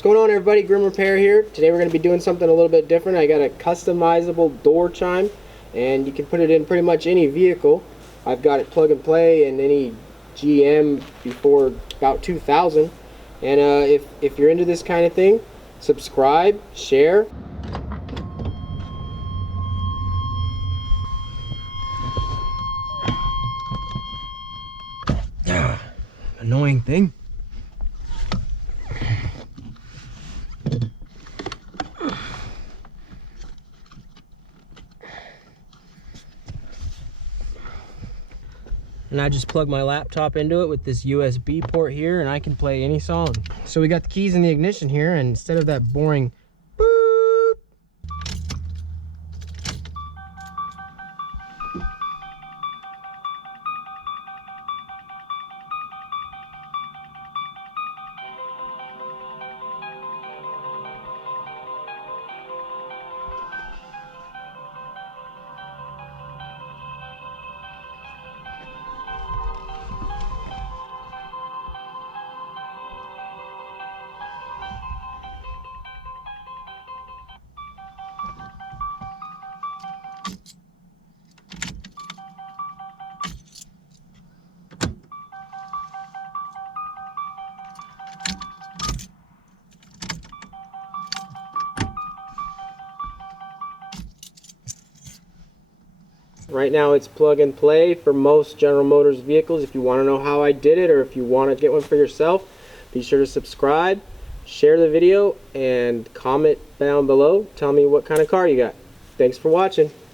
What's going on, everybody? Grim Repair here. Today we're going to be doing something a little bit different. I got a customizable door chime, and you can put it in pretty much any vehicle. I've got it plug and play in any GM before about 2000. And if you're into this kind of thing, subscribe, share. Annoying thing. And I just plug my laptop into it with this USB port here, and I can play any song. So we got the keys in the ignition here, and instead of that boring boop, right now it's plug and play for most General Motors vehicles. If you want to know how I did it, or if you want to get one for yourself, be sure to subscribe, share the video, and comment down below. Tell me what kind of car you got. Thanks for watching.